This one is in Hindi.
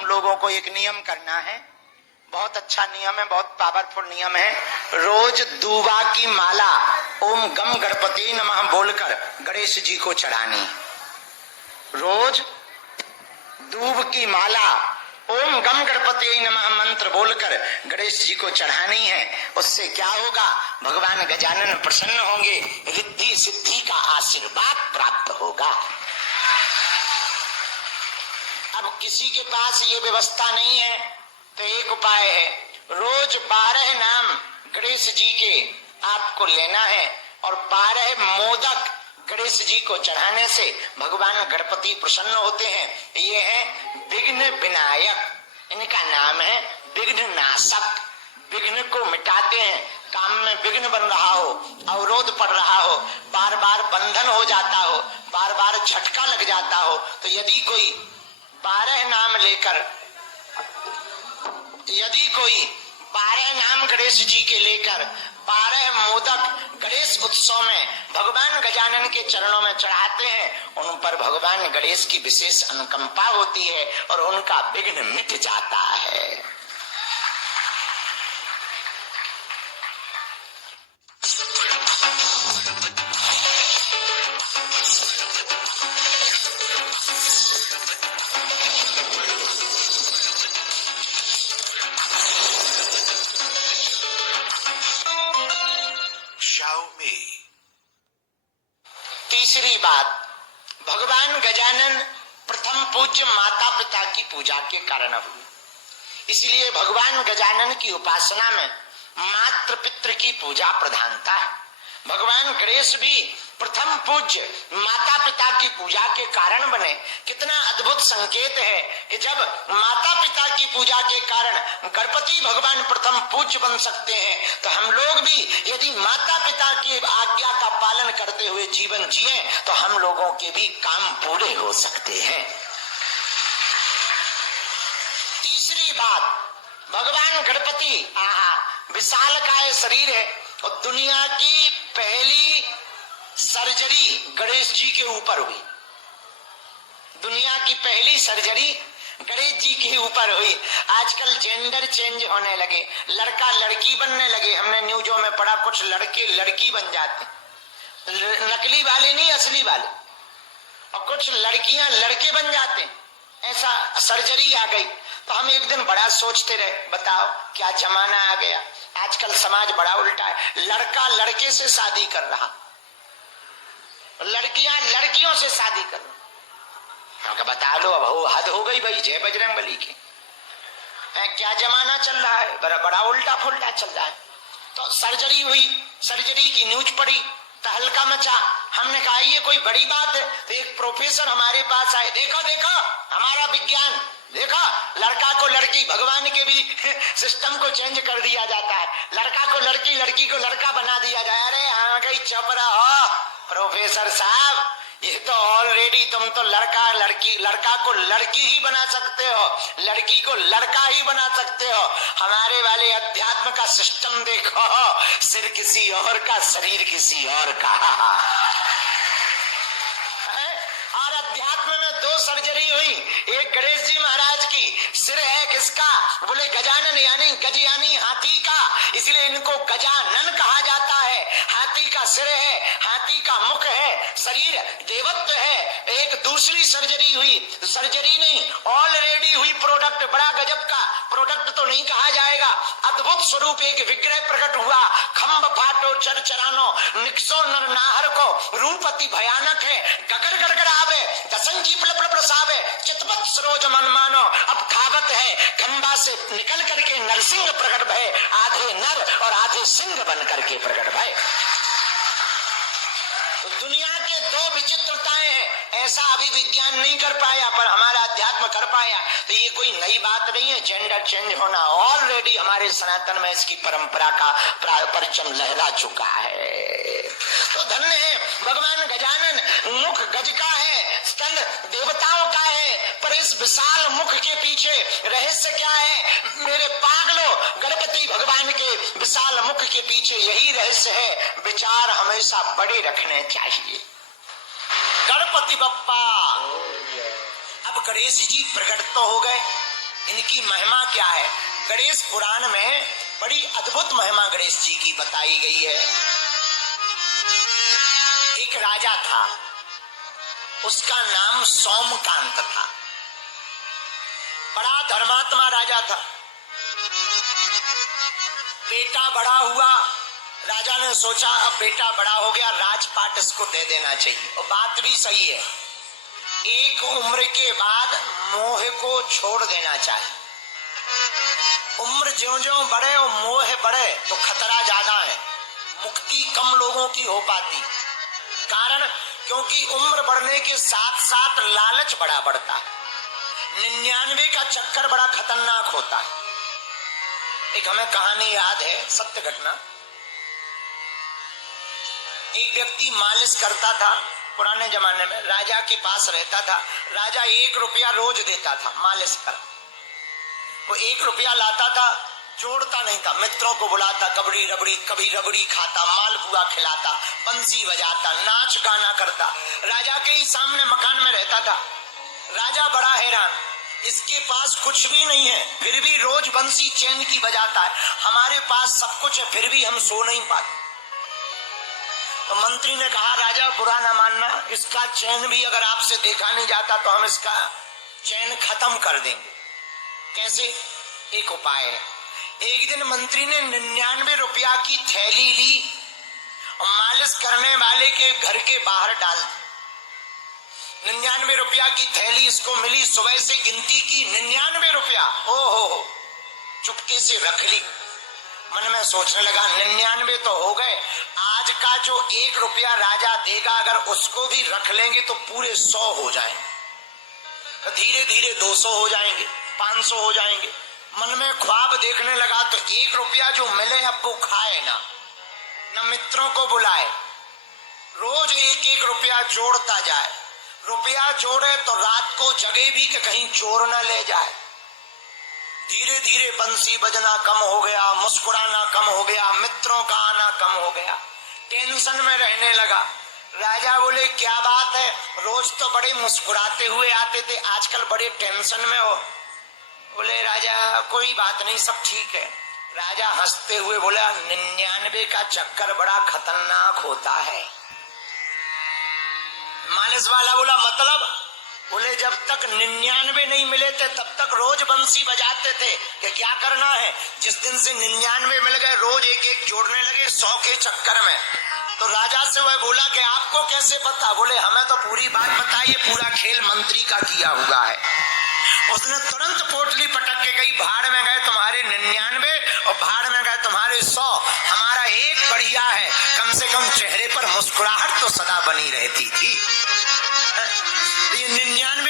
तुम लोगों को एक नियम करना है, बहुत अच्छा नियम है, बहुत पावरफुल नियम है। रोज दूबा की माला ओम गम गणपति नमः बोलकर गणेश जी को चढ़ानी। रोज दूब की माला ओम गम गणपति नमः मंत्र बोलकर गणेश जी को चढ़ानी है। उससे क्या होगा? भगवान गजानन प्रसन्न होंगे, रिद्धि सिद्धि का आशीर्वाद प्राप्त होगा। अब किसी के पास ये व्यवस्था नहीं है तो एक उपाय है, रोज 12 नाम गणेश जी के आपको लेना है और 12 मोदक गणेश जी को चढ़ाने से भगवान गणपति प्रसन्न होते हैं। ये है विघ्न विनायक, इनका नाम है विघ्न नाशक। विघ्न को मिटाते हैं, काम में विघ्न बन रहा हो, अवरोध पड़ रहा हो, बार बार बंधन हो जाता हो, बार बार झटका लग जाता हो, तो यदि कोई 12 नाम लेकर, यदि कोई 12 नाम गणेश जी के लेकर 12 मोदक गणेश उत्सव में भगवान गजानन के चरणों में चढ़ाते हैं, उन पर भगवान गणेश की विशेष अनुकंपा होती है और उनका विघ्न मिट जाता है। तीसरी बात, भगवान गजानन प्रथम पूज्य माता पिता की पूजा के कारण हुए, इसलिए भगवान गजानन की उपासना में मातृ पितृ की पूजा प्रधानता है। भगवान गणेश भी प्रथम पूज्य माता पिता की पूजा के कारण बने। कितना अद्भुत संकेत है कि जब माता पिता की पूजा के कारण गणपति भगवान प्रथम पूज्य बन सकते हैं, तो हम लोग भी यदि माता पिता की आज्ञा का पालन करते हुए जीवन जिए तो हम लोगों के भी काम पूरे हो सकते हैं। तीसरी बात, भगवान गणपति विशालकाय शरीर है और दुनिया की पहली सर्जरी गणेश जी के ऊपर हुई। दुनिया की पहली सर्जरी गणेश जी के ऊपर हुई। आजकल जेंडर चेंज होने लगे, लड़का लड़की बनने लगे। हमने न्यूज़ों में पढ़ा कुछ लड़के लड़की बन जाते, नकली वाले नहीं असली वाले, और कुछ लड़कियां लड़के बन जाते, ऐसा सर्जरी आ गई। तो हम एक दिन बड़ा सोचते रहे, बताओ क्या जमाना आ गया। आजकल समाज बड़ा उल्टा है, लड़का लड़के से शादी कर रहा, लड़कियां लड़कियों से शादी कर रही। बता लो, अब हद हो गई भाई, जय बजरंगबली की। क्या जमाना चल रहा है, बड़ा उल्टा फुल्टा चल रहा है। तो सर्जरी हुई, सर्जरी की न्यूज पड़ी, तहलका मचा। हमने कहा ये कोई बड़ी बात है। तो एक प्रोफेसर हमारे पास आए, देखो देखो हमारा विज्ञान, देखो लड़का को लड़की, भगवान के भी सिस्टम को चेंज कर दिया जाता है, लड़का को लड़की, लड़की को लड़का बना दिया जाए। अरे हाँ कहीं चुप रहो प्रोफेसर साहब, ये तो ऑलरेडी तुम तो लड़का लड़की, लड़का को लड़की ही बना सकते हो, लड़की को लड़का ही बना सकते हो। हमारे वाले अध्यात्म का सिस्टम देखो, सिर किसी और का, शरीर किसी और का। और अध्यात्म में 2 सर्जरी हुई, एक गणेश जी महाराज की, सिर है किसका? बोले गजानन यानी गज यानी हाथी का, इसलिए इनको गजानन कहा जाता है। हाथी का सिर है, हाथी का मुख है, शरीर देवत्व है। एक दूसरी सर्जरी हुई, सर्जरी नहीं ऑलरेडी हुई प्रोडक्ट, बड़ा गजब का प्रोडक्ट तो नहीं कहा जाएगा, अद्भुत स्वरूप एक विग्रह प्रकट हुआ। खम्ब फाटो चर चरानो, निक्सो नर नाहर को, रूप अति भयानक है, गगर गड़गड़ आवे, दसंजी पलपल प्रसावे, चितवत सरोज मन मानो। अब खावत है खंबा से निकल करके नरसिंह प्रकट भय, आधे नर और आधे सिंह बन करके प्रकट भय। तो दुनिया के 2 विचित्रताएं हैं, ऐसा अभी विज्ञान नहीं कर पाया पर हमारा अध्यात्म कर पाया। तो ये कोई नई बात नहीं है, जेंडर चेंज होना ऑलरेडी हमारे सनातन में इसकी परंपरा का परचम लहरा चुका है। तो धन्य है भगवान गजानन, मुख गज का है, स्तन देवताओं का है, पर इस विशाल मुख के पीछे रहस्य क्या है? मेरे पागलों, गणपति भगवान के विशाल मुख के पीछे यही रहस्य है, विचार हमेशा बड़े रखने चाहिए। गणपति बप्पा। अब गणेश जी प्रकट तो हो गए, इनकी महिमा क्या है? गणेश पुराण में बड़ी अद्भुत महिमा गणेश जी की बताई गई है। एक राजा था, उसका नाम सोमकांत था। बड़ा धर्मात्मा राजा था। बेटा बड़ा हुआ, राजा ने सोचा अब बेटा बड़ा हो गया, राजपाट इसको दे देना चाहिए। और बात भी सही है, एक उम्र के बाद मोह को छोड़ देना चाहिए। उम्र ज्यों-ज्यों बढ़े और मोह बढ़े तो खतरा ज्यादा है, मुक्ति कम लोगों की हो पाती। कारण क्योंकि उम्र बढ़ने के साथ साथ लालच बड़ा बढ़ता है। 99 का चक्कर बड़ा खतरनाक होता है। एक हमें कहानी याद है, सत्य घटना। एक व्यक्ति मालिश करता था पुराने जमाने में, राजा के पास रहता था। राजा 1 रुपया रोज देता था मालिश कर। वो 1 रुपया लाता था, जोड़ता नहीं था, मित्रों को बुलाता, कबड़ी रबड़ी, कभी रबड़ी खाता, मालपुआ खिलाता, बंसी बजाता, नाच गाना करता। राजा के ही सामने मकान में रहता था। राजा बड़ा हैरान, इसके पास कुछ भी नहीं है, फिर भी रोज बंसी चैन की बजाता है। हमारे पास सब कुछ है, फिर भी हम सो नहीं पाते। तो मंत्री ने कहा, राजा बुरा ना मानना, इसका चैन भी अगर आपसे देखा नहीं जाता तो हम इसका चैन खत्म कर देंगे। कैसे? एक उपाय है। एक दिन मंत्री ने 99 रुपया की थैली ली और मालिश करने वाले के घर के बाहर डाल दी। 99 रुपया की थैली इसको मिली, सुबह से गिनती की, 99 रुपया। ओहो, चुपके से रख ली। मन में सोचने लगा 99 तो हो गए, आज का जो 1 रुपया राजा देगा अगर उसको भी रख लेंगे तो पूरे 100 हो जाएंगे। धीरे धीरे 200 हो जाएंगे, 500 हो जाएंगे। मन में ख्वाब देखने लगा तो 1 रुपया जो मिले अब वो खाए ना, न मित्रों को बुलाए, रोज 1-1 रुपया जोड़ता जाए। रुपया जोड़े तो रात को जगे भी कि कहीं चोर न ले जाए। धीरे धीरे बंसी बजना कम हो गया, मुस्कुराना कम हो गया, मित्रों का आना कम हो गया, टेंशन में रहने लगा। राजा बोले, क्या बात है, रोज तो बड़े मुस्कुराते हुए आते थे, आजकल बड़े टेंशन में हो। बोले, राजा कोई बात नहीं, सब ठीक है। राजा हंसते हुए बोला, 99 का चक्कर बड़ा खतरनाक होता है। मालिश वाला बोला, मतलब? बोले, जब तक 99 नहीं मिले थे तब तक रोज बंसी बजाते थे कि क्या करना है। जिस दिन से 99 मिल गए, रोज 1-1 जोड़ने लगे 100 के चक्कर में। तो राजा से वह बोला कि आपको कैसे पता? बोले, हमें तो पूरी बात बताइए, पूरा खेल मंत्री का किया हुआ है। उसने तुरंत पोटली पटक के गई, भाड़ में गए तुम्हारे 99 और भाड़ में गए तुम्हारे 100, हमारा एक बढ़िया है, कम से कम चेहरे पर मुस्कुराहट तो सदा बनी रहती थी। ये 99